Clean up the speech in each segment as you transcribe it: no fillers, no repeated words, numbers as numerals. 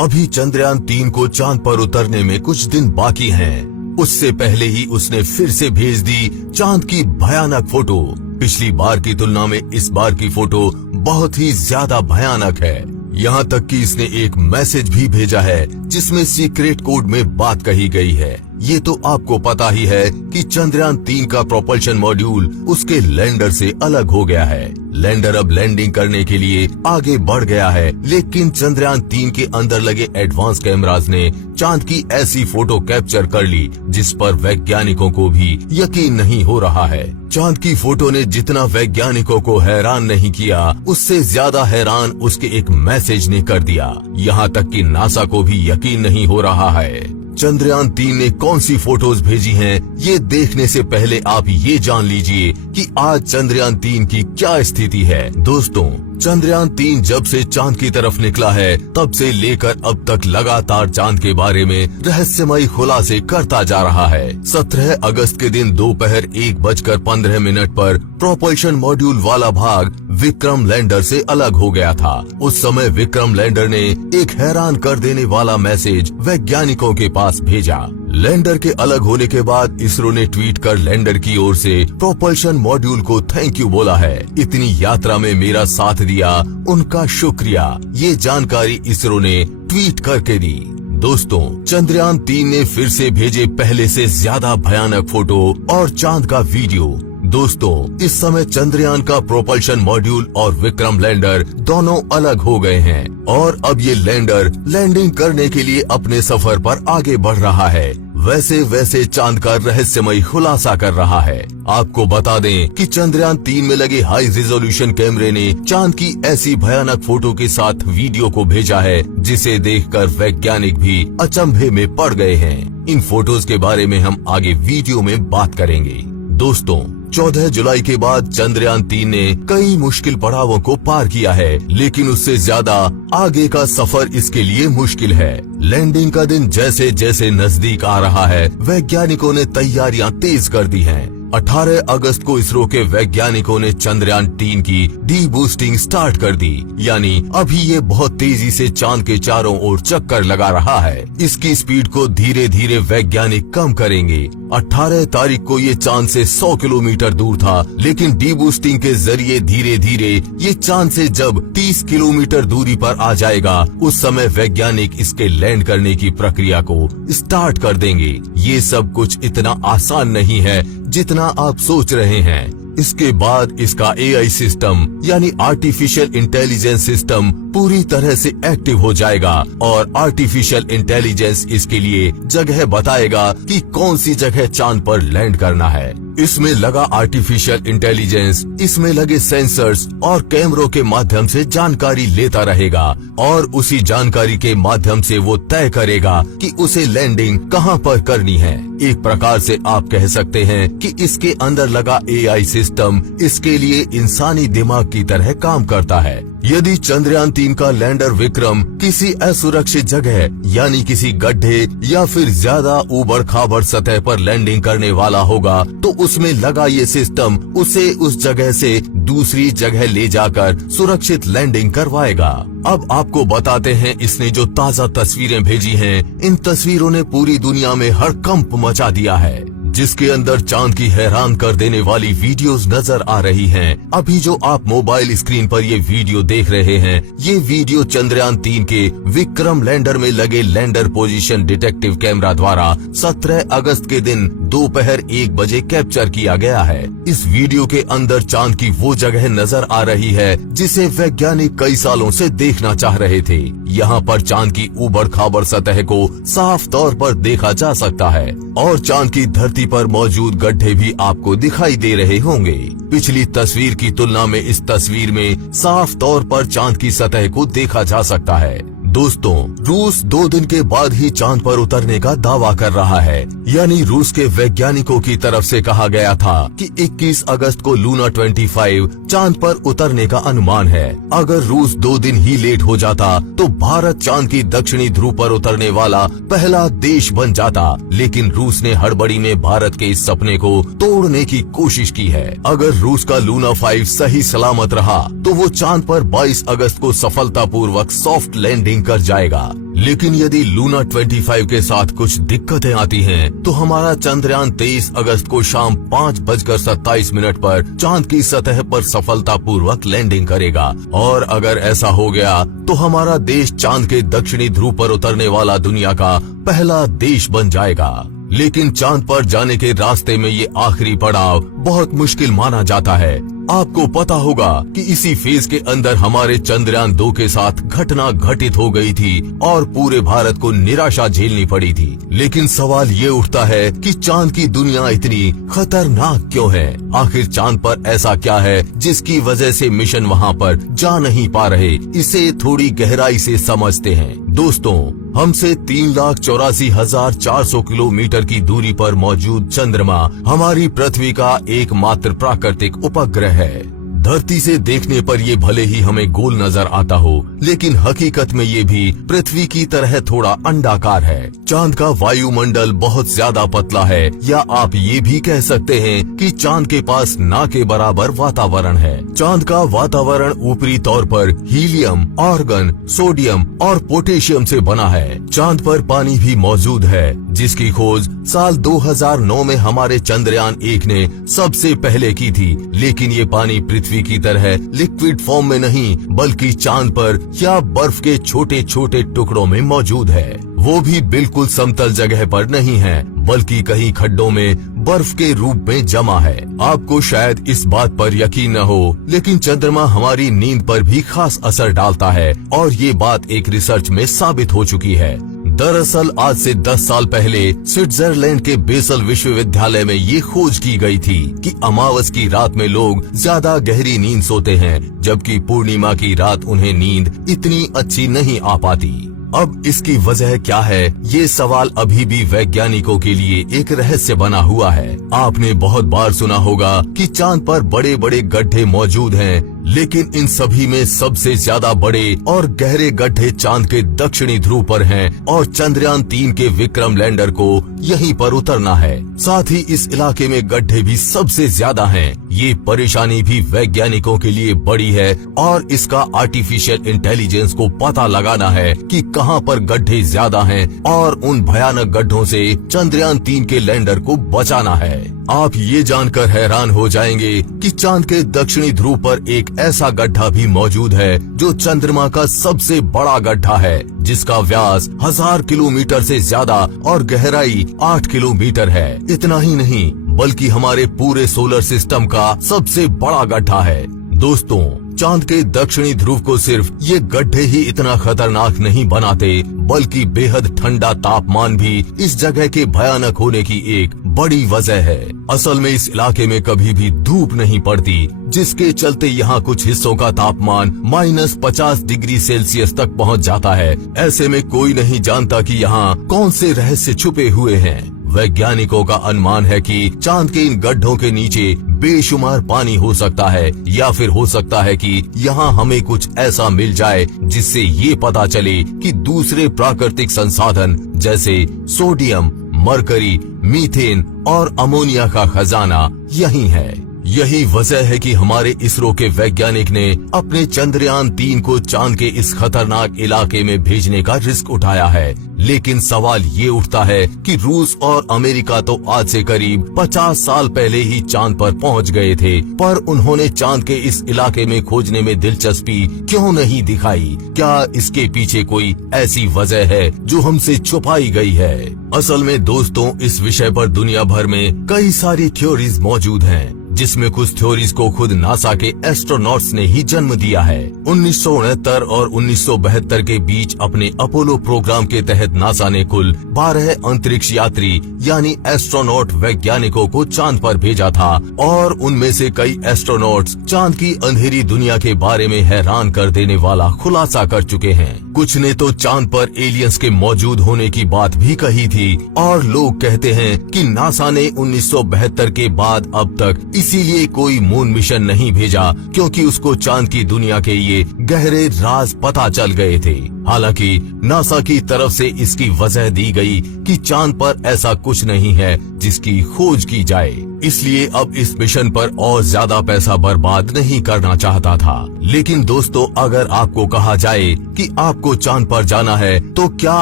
अभी चंद्रयान-3 को चांद पर उतरने में कुछ दिन बाकी हैं। उससे पहले ही उसने फिर से भेज दी चांद की भयानक फोटो। पिछली बार की तुलना में इस बार की फोटो बहुत ही ज्यादा भयानक है। यहाँ तक कि इसने एक मैसेज भी भेजा है जिसमें सीक्रेट कोड में बात कही गई है। ये तो आपको पता ही है कि चंद्रयान-3 का प्रोपल्शन मॉड्यूल उसके लैंडर से अलग हो गया है। लैंडर अब लैंडिंग करने के लिए आगे बढ़ गया है, लेकिन चंद्रयान-3 के अंदर लगे एडवांस कैमराज ने चांद की ऐसी फोटो कैप्चर कर ली जिस पर वैज्ञानिकों को भी यकीन नहीं हो रहा है। चांद की फोटो ने जितना वैज्ञानिकों को हैरान नहीं किया, उससे ज्यादा हैरान उसके एक मैसेज ने कर दिया। यहाँ तक कि नासा को भी यकीन नहीं हो रहा है। चंद्रयान-3 ने कौन सी फोटोज भेजी हैं, ये देखने से पहले आप ये जान लीजिए कि आज चंद्रयान-3 की क्या स्थिति है। दोस्तों, चंद्रयान-3 जब से चांद की तरफ निकला है तब से लेकर अब तक लगातार चांद के बारे में रहस्यमयी खुलासे करता जा रहा है। 17 अगस्त के दिन दोपहर 1:15 पर प्रोपल्शन मॉड्यूल वाला भाग विक्रम लैंडर से अलग हो गया था। उस समय विक्रम लैंडर ने एक हैरान कर देने वाला मैसेज वैज्ञानिकों के पास भेजा। लैंडर के अलग होने के बाद इसरो ने ट्वीट कर लैंडर की ओर से प्रोपल्शन मॉड्यूल को थैंक यू बोला है। इतनी यात्रा में मेरा साथ दिया, उनका शुक्रिया। ये जानकारी इसरो ने ट्वीट करके दी। दोस्तों, चंद्रयान-3 ने फिर से भेजे पहले से ज्यादा भयानक फोटो और चांद का वीडियो। दोस्तों, इस समय चंद्रयान का प्रोपल्शन मॉड्यूल और विक्रम लैंडर दोनों अलग हो गए हैं और अब ये लैंडर लैंडिंग करने के लिए अपने सफर पर आगे बढ़ रहा है। वैसे वैसे चांद का रहस्यमयी खुलासा कर रहा है। आपको बता दें कि चंद्रयान-3 में लगे हाई रिजोल्यूशन कैमरे ने चांद की ऐसी भयानक फोटो के साथ वीडियो को भेजा है जिसे देखकर वैज्ञानिक भी अचंभे में पड़ गए हैं। इन फोटोज के बारे में हम आगे वीडियो में बात करेंगे। दोस्तों, 14 जुलाई के बाद चंद्रयान-3 ने कई मुश्किल पड़ावों को पार किया है, लेकिन उससे ज्यादा आगे का सफर इसके लिए मुश्किल है। लैंडिंग का दिन जैसे जैसे नजदीक आ रहा है, वैज्ञानिकों ने तैयारियां तेज कर दी हैं। 18 अगस्त को इसरो के वैज्ञानिकों ने चंद्रयान-3 की डी बूस्टिंग स्टार्ट कर दी, यानी अभी ये बहुत तेजी से चांद के चारों ओर चक्कर लगा रहा है। इसकी स्पीड को धीरे धीरे वैज्ञानिक कम करेंगे। 18 तारीख को ये चांद से 100 किलोमीटर दूर था, लेकिन डी बूस्टिंग के जरिए धीरे धीरे ये चांद से जब 30 किलोमीटर दूरी पर आ जाएगा, उस समय वैज्ञानिक इसके लैंड करने की प्रक्रिया को स्टार्ट कर देंगे। ये सब कुछ इतना आसान नहीं है जितना आप सोच रहे हैं। इसके बाद इसका एआई सिस्टम यानी आर्टिफिशियल इंटेलिजेंस सिस्टम पूरी तरह से एक्टिव हो जाएगा और आर्टिफिशियल इंटेलिजेंस इसके लिए जगह बताएगा कि कौन सी जगह चांद पर लैंड करना है। इसमें लगा आर्टिफिशियल इंटेलिजेंस इसमें लगे सेंसर्स और कैमरों के माध्यम से जानकारी लेता रहेगा और उसी जानकारी के माध्यम से वो तय करेगा कि उसे लैंडिंग कहां पर करनी है। एक प्रकार से आप कह सकते हैं कि इसके अंदर लगा एआई सिस्टम इसके लिए इंसानी दिमाग की तरह काम करता है। यदि चंद्रयान-3 का लैंडर विक्रम किसी असुरक्षित जगह यानी किसी गड्ढे या फिर ज्यादा ऊबड़ खाबड़ सतह पर लैंडिंग करने वाला होगा, तो उसमें लगा ये सिस्टम उसे उस जगह से दूसरी जगह ले जाकर सुरक्षित लैंडिंग करवाएगा। अब आपको बताते हैं इसने जो ताजा तस्वीरें भेजी हैं, इन तस्वीरों ने पूरी दुनिया में हड़कंप मचा दिया है, जिसके अंदर चांद की हैरान कर देने वाली वीडियोस नजर आ रही हैं। अभी जो आप मोबाइल स्क्रीन पर ये वीडियो देख रहे हैं, ये वीडियो चंद्रयान-3 के विक्रम लैंडर में लगे लैंडर पोजीशन डिटेक्टिव कैमरा द्वारा 17 अगस्त के दिन दोपहर 1 बजे कैप्चर किया गया है। इस वीडियो के अंदर चांद की वो जगह नजर आ रही है जिसे वैज्ञानिक कई सालों से देखना चाह रहे थे। यहाँ पर चांद की ऊबड़ खाबड़ सतह को साफ तौर पर देखा जा सकता है और चांद की धरती पर मौजूद गड्ढे भी आपको दिखाई दे रहे होंगे। पिछली तस्वीर की तुलना में इस तस्वीर में साफ तौर पर चांद की सतह को देखा जा सकता है। दोस्तों, रूस 2 दिन के बाद ही चांद पर उतरने का दावा कर रहा है, यानी रूस के वैज्ञानिकों की तरफ से कहा गया था कि 21 अगस्त को लूना 25 चांद पर उतरने का अनुमान है। अगर रूस 2 दिन ही लेट हो जाता तो भारत चांद की दक्षिणी ध्रुव पर उतरने वाला पहला देश बन जाता, लेकिन रूस ने हड़बड़ी में भारत के इस सपने को तोड़ने की कोशिश की है। अगर रूस का लूना 5 सही सलामत रहा तो वो चांद पर 22 अगस्त को सफलतापूर्वक सॉफ्ट लैंडिंग कर जाएगा, लेकिन यदि लूना 25 के साथ कुछ दिक्कतें आती हैं, तो हमारा चंद्रयान 23 अगस्त को शाम 5:27 पर चांद की सतह पर सफलतापूर्वक लैंडिंग करेगा। और अगर ऐसा हो गया तो हमारा देश चांद के दक्षिणी ध्रुव पर उतरने वाला दुनिया का पहला देश बन जाएगा। लेकिन चांद पर जाने के रास्ते में ये आखिरी पड़ाव बहुत मुश्किल माना जाता है। आपको पता होगा कि इसी फेज के अंदर हमारे चंद्रयान 2 के साथ घटना घटित हो गई थी और पूरे भारत को निराशा झेलनी पड़ी थी। लेकिन सवाल ये उठता है कि चांद की दुनिया इतनी खतरनाक क्यों है? आखिर चांद पर ऐसा क्या है जिसकी वजह से मिशन वहां पर जा नहीं पा रहे? इसे थोड़ी गहराई से समझते हैं। दोस्तों, हमसे 3,84,400 किलोमीटर की दूरी पर मौजूद चंद्रमा हमारी पृथ्वी का एकमात्र प्राकृतिक उपग्रह है। धरती से देखने पर ये भले ही हमें गोल नजर आता हो, लेकिन हकीकत में ये भी पृथ्वी की तरह थोड़ा अंडाकार है। चांद का वायुमंडल बहुत ज्यादा पतला है, या आप ये भी कह सकते हैं कि चांद के पास ना के बराबर वातावरण है। चांद का वातावरण ऊपरी तौर पर हीलियम, आर्गन, सोडियम और पोटेशियम से बना है। चांद पर पानी भी मौजूद है, जिसकी खोज साल 2009 में हमारे चंद्रयान 1 ने सबसे पहले की थी। लेकिन ये पानी पृथ्वी की तरह लिक्विड फॉर्म में नहीं, बल्कि चांद पर या बर्फ के छोटे छोटे टुकड़ों में मौजूद है। वो भी बिल्कुल समतल जगह पर नहीं है, बल्कि कहीं खड्डों में बर्फ के रूप में जमा है। आपको शायद इस बात पर यकीन न हो, लेकिन चंद्रमा हमारी नींद पर भी खास असर डालता है, और ये बात एक रिसर्च में साबित हो चुकी है। दरअसल आज से 10 साल पहले स्विट्जरलैंड के बेसल विश्वविद्यालय में ये खोज की गई थी कि अमावस की रात में लोग ज्यादा गहरी नींद सोते हैं, जबकि पूर्णिमा की रात उन्हें नींद इतनी अच्छी नहीं आ पाती। अब इसकी वजह क्या है? ये सवाल अभी भी वैज्ञानिकों के लिए एक रहस्य बना हुआ है। आपने बहुत बार सुना होगा कि चांद पर बड़े बड़े गड्ढे मौजूद हैं, लेकिन इन सभी में सबसे ज्यादा बड़े और गहरे गड्ढे चांद के दक्षिणी ध्रुव पर हैं, और चंद्रयान 3 के विक्रम लैंडर को यहीं पर उतरना है। साथ ही इस इलाके में गड्ढे भी सबसे ज्यादा हैं। ये परेशानी भी वैज्ञानिकों के लिए बड़ी है, और इसका आर्टिफिशियल इंटेलिजेंस को पता लगाना है कि कहां पर गड्ढे ज्यादा हैं, और उन भयानक गड्ढों से चंद्रयान 3 के लैंडर को बचाना है। आप ये जानकर हैरान हो जाएंगे कि चांद के दक्षिणी ध्रुव पर एक ऐसा गड्ढा भी मौजूद है जो चंद्रमा का सबसे बड़ा गड्ढा है, जिसका व्यास 1000 किलोमीटर से ज्यादा और गहराई 8 किलोमीटर है। इतना ही नहीं, बल्कि हमारे पूरे सोलर सिस्टम का सबसे बड़ा गड्ढा है। दोस्तों, चांद के दक्षिणी ध्रुव को सिर्फ ये गड्ढे ही इतना खतरनाक नहीं बनाते, बल्कि बेहद ठंडा तापमान भी इस जगह के भयानक होने की एक बड़ी वजह है। असल में इस इलाके में कभी भी धूप नहीं पड़ती, जिसके चलते यहाँ कुछ हिस्सों का तापमान -50 डिग्री सेल्सियस तक पहुँच जाता है। ऐसे में कोई नहीं जानता कि यहाँ कौन से रहस्य छुपे हुए हैं। वैज्ञानिकों का अनुमान है कि चांद के इन गड्ढों के नीचे बेशुमार पानी हो सकता है, या फिर हो सकता है कि यहाँ हमें कुछ ऐसा मिल जाए जिससे ये पता चले कि दूसरे प्राकृतिक संसाधन जैसे सोडियम, मरकरी, मीथेन और अमोनिया का खजाना यही है। यही वजह है कि हमारे इसरो के वैज्ञानिक ने अपने चंद्रयान 3 को चांद के इस खतरनाक इलाके में भेजने का रिस्क उठाया है। लेकिन सवाल ये उठता है कि रूस और अमेरिका तो आज से करीब 50 साल पहले ही चांद पर पहुंच गए थे, पर उन्होंने चांद के इस इलाके में खोजने में दिलचस्पी क्यों नहीं दिखाई? क्या इसके पीछे कोई ऐसी वजह है जो हमसे छुपाई गई है? असल में दोस्तों, इस विषय पर दुनिया भर में कई सारी थ्योरीज मौजूद हैं, जिसमें कुछ थ्योरीज को खुद नासा के एस्ट्रोनॉट्स ने ही जन्म दिया है। 1969 और 1972 के बीच अपने अपोलो प्रोग्राम के तहत नासा ने कुल 12 अंतरिक्ष यात्री यानी एस्ट्रोनॉट वैज्ञानिकों को चांद पर भेजा था, और उनमें से कई एस्ट्रोनॉट्स चांद की अंधेरी दुनिया के बारे में हैरान कर देने वाला खुलासा कर चुके हैं। कुछ ने तो चांद पर एलियंस के मौजूद होने की बात भी कही थी, और लोग कहते हैं कि नासा ने 1972 के बाद अब तक इसीलिए कोई मून मिशन नहीं भेजा, क्योंकि उसको चांद की दुनिया के ये गहरे राज पता चल गए थे। हालांकि नासा की तरफ से इसकी वजह दी गई कि चांद पर ऐसा कुछ नहीं है जिसकी खोज की जाए, इसलिए अब इस मिशन पर और ज्यादा पैसा बर्बाद नहीं करना चाहता था। लेकिन दोस्तों, अगर आपको कहा जाए कि आपको चांद पर जाना है तो क्या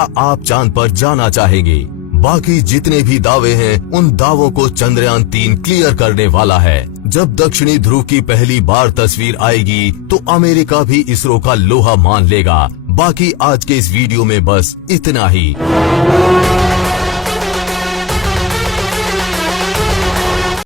आप चांद पर जाना चाहेंगे? बाकी जितने भी दावे हैं, उन दावों को चंद्रयान 3 क्लियर करने वाला है। जब दक्षिणी ध्रुव की पहली बार तस्वीर आएगी तो अमेरिका भी इसरो का लोहा मान लेगा। बाकी आज के इस वीडियो में बस इतना ही।